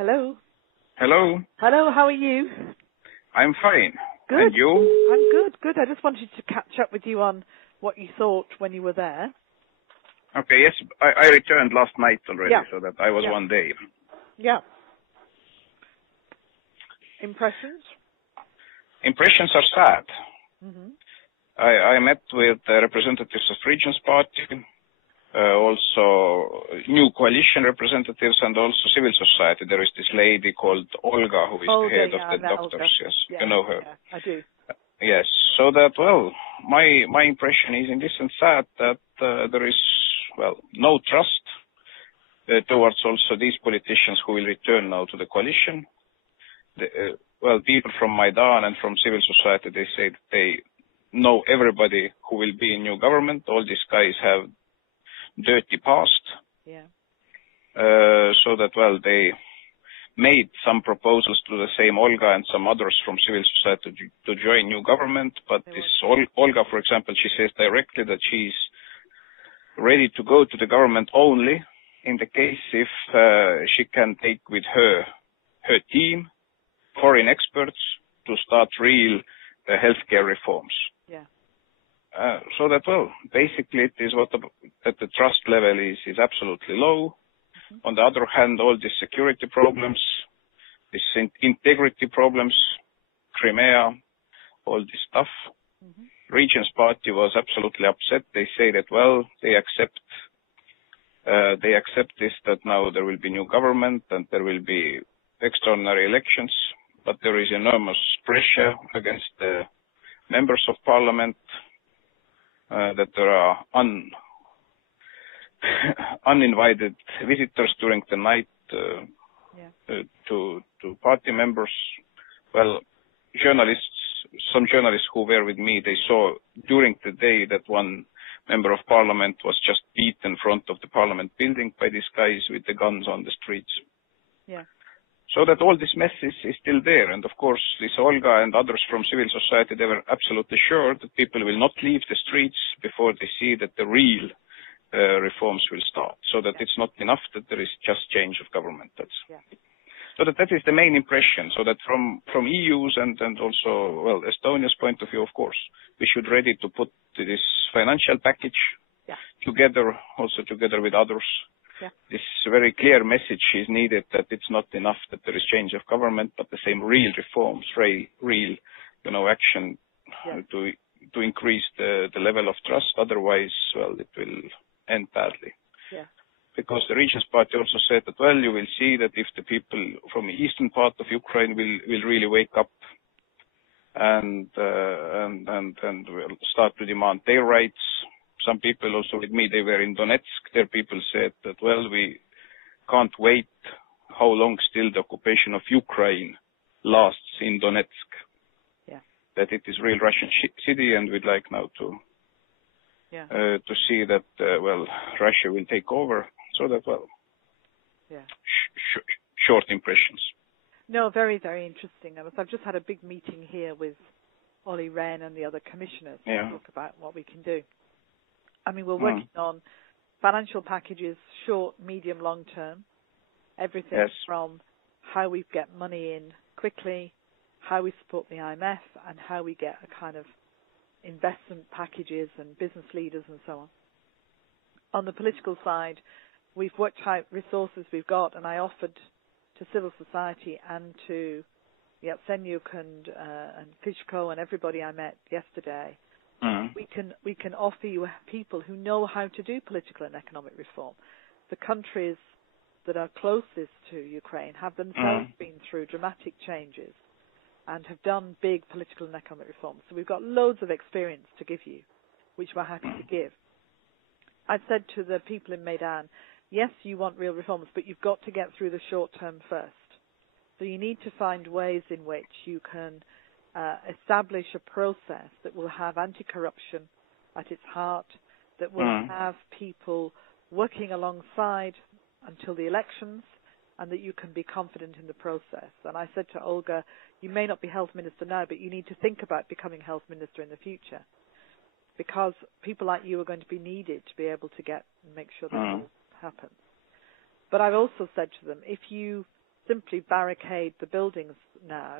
Hello. Hello. Hello, how are you? I'm fine. Good. And you? I'm good. I just wanted to catch up with you on what you thought when you were there. Okay, yes, I returned last night already, Yeah. so that I was 1 day. Yeah. Impressions? Impressions are sad. Mm-hmm. I met with representatives of Regions Party, also new coalition representatives, and also civil society. There is this lady called Olga, who is the head of the doctors. Olga. Yes, Yeah, you know her. Yeah, I do. Yes, so that, well, my impression is in this sense sad that there is, well, no trust towards also these politicians who will return now to the coalition. Well, people from Майдане and from civil society, they say that they know everybody who will be in new government. All these guys have dirty past. Yeah. So that, well, they made some proposals to the same Olga and some others from civil society to join new government. But this Olga, for example, she says directly that she's ready to go to the government only in the case if she can take with her team foreign experts to start real healthcare reforms. Yeah. So that, well, basically it is that the trust level is absolutely low. Mm-hmm. On the other hand, all these security problems, these integrity problems, Crimea, all this stuff. Mm-hmm. Regions Party was absolutely upset. They say that, well, they accept this, that now there will be new government and there will be extraordinary elections, but there is enormous pressure against the members of parliament, that there are uninvited visitors during the night to party members. Well, some journalists who were with me, they saw during the day that one member of parliament was just beaten in front of the parliament building by these guys with the guns on the streets. Yeah. So that all this mess is still there. And of course, this Olga and others from civil society, they were absolutely sure that people will not leave the streets before they see that the real reforms will start. So that it's not enough that there is just change of government. So that is the main impression. So that from EU's and also, well, Estonia's point of view, of course, we should ready to put this financial package together with others. Yeah. This very clear message is needed that it's not enough that there is change of government, but the same real reforms, real, action to increase the level of trust. Otherwise, well, it will end badly. Yeah. Because the Regions Party also said that, well, you will see that if the people from the eastern part of Ukraine will really wake up and will start to demand their rights. Some people also with me, they were in Donetsk. Their people said that, well, we can't wait how long still the occupation of Ukraine lasts in Donetsk. Yeah. That it is real Russian city, and we'd like now to see that, well, Russia will take over. So that, well, short impressions. No, very, very interesting. I've just had a big meeting here with Olli Rehn and the other commissioners to talk about what we can do. I mean, we're working on financial packages, short, medium, long term, everything from how we get money in quickly, how we support the IMF, and how we get a kind of investment packages and business leaders and so on. On the political side, we've worked out resources we've got, and I offered to civil society and to Yatsenyuk and Klitschko and everybody I met yesterday. We can offer you people who know how to do political and economic reform. The countries that are closest to Ukraine have themselves been through dramatic changes and have done big political and economic reforms. So we've got loads of experience to give you, which we're happy to give. I've said to the people in Майдан, yes, you want real reforms, but you've got to get through the short term first. So you need to find ways in which you can establish a process that will have anti-corruption at its heart, that will have people working alongside until the elections, and that you can be confident in the process. And I said to Olga, you may not be health minister now, but you need to think about becoming health minister in the future, because people like you are going to be needed to be able to make sure that will happen. But I've also said to them, if you simply barricade the buildings now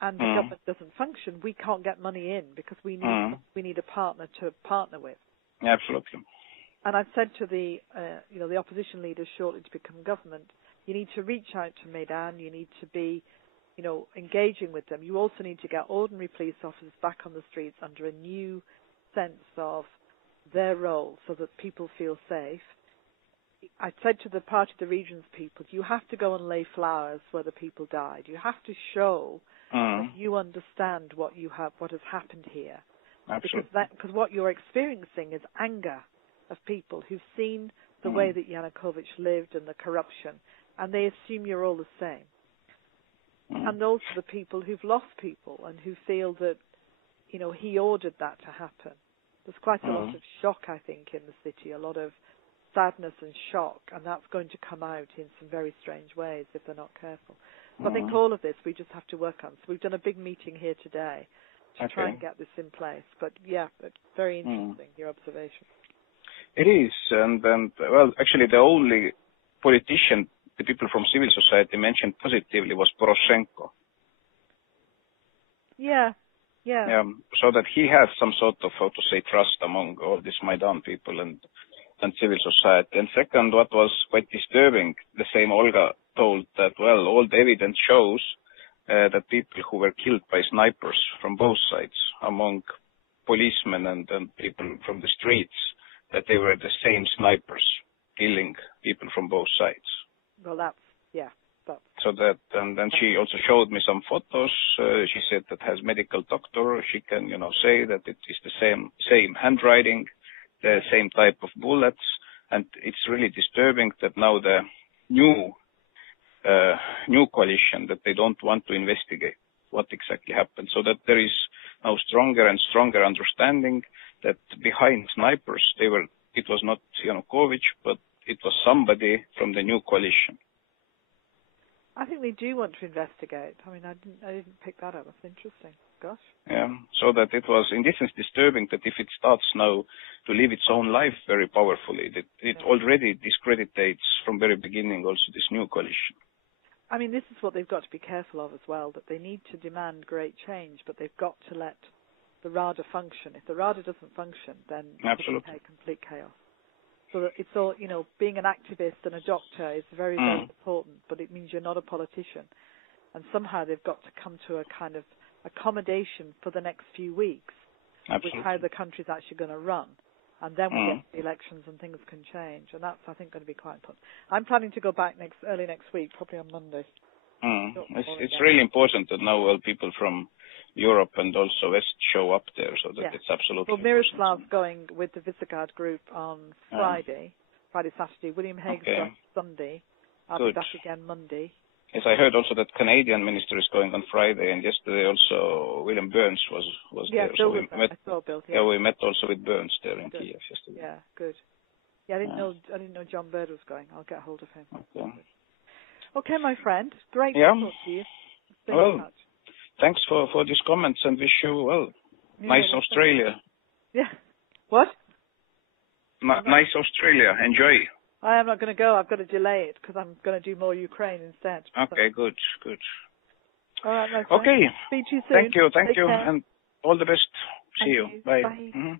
and the government doesn't function, we can't get money in because we need a partner to partner with. Absolutely. And I've said to the opposition leaders shortly to become government, you need to reach out to Майдан, you need to be, engaging with them. You also need to get ordinary police officers back on the streets under a new sense of their role so that people feel safe. I said to the Party of the Regions people, you have to go and lay flowers where the people died. You have to show that you understand what has happened here. Absolutely. Because what you're experiencing is anger of people who've seen the way that Yanukovych lived and the corruption, and they assume you're all the same. And also the people who've lost people and who feel that, he ordered that to happen. There's quite a lot of shock, I think, in the city, a lot of sadness and shock, and that's going to come out in some very strange ways if they're not careful. So I think all of this we just have to work on. So we've done a big meeting here today to try and get this in place. But very interesting, your observation. It is, and well, actually the only politician the people from civil society mentioned positively was Poroshenko. Yeah. So that he has some sort of, trust among all these Maidan people and civil society. And second, what was quite disturbing, the same Olga told that, well, all the evidence shows that people who were killed by snipers from both sides, among policemen and people from the streets, that they were the same snipers killing people from both sides. Well, So that, and then she also showed me some photos. She said that has medical doctor. She can, say that it is the same handwriting, the same type of bullets. And it's really disturbing that now the new coalition, that they don't want to investigate what exactly happened. So that there is now stronger and stronger understanding that behind snipers, it was not Yanukovych, but it was somebody from the new coalition. I think they do want to investigate. I mean, I didn't pick that up. That's interesting. Gosh. Yeah, so that it was, in this sense, disturbing that if it starts now to live its own life very powerfully, that it already discreditates from very beginning also this new coalition. I mean, this is what they've got to be careful of as well, that they need to demand great change, but they've got to let the RADA function. If the RADA doesn't function, then it's complete chaos. So that it's all, being an activist and a doctor is very, very important, but it means you're not a politician. And somehow they've got to come to a kind of accommodation for the next few weeks with how the country's actually going to run. And then we get the elections and things can change. And that's, I think, going to be quite important. I'm planning to go back early next week, probably on Monday. It's really important that now people from Europe and also West show up there, so that it's absolutely. Well, Miroslav's going with the Visegrad group on Friday, Saturday. William Hague's going Sunday. I'll be back again Monday. Yes, I heard also that Canadian minister is going on Friday, and yesterday also William Burns was there. So we met. I saw Bill. Yeah, we met also with Burns there in Kiev yesterday. Yeah, good. Yeah, I didn't know John Bird was going. I'll get hold of him. Okay, my friend. Great to talk to you. Stay in touch. Thanks for these comments and wish you, nice Australia. Yeah. What? Nice Australia. Enjoy. I am not going to go. I've got to delay it because I'm going to do more Ukraine instead. Okay, good. All right, my friend. Okay. Speak to you soon. Thank you. And all the best. See you. Bye. Bye.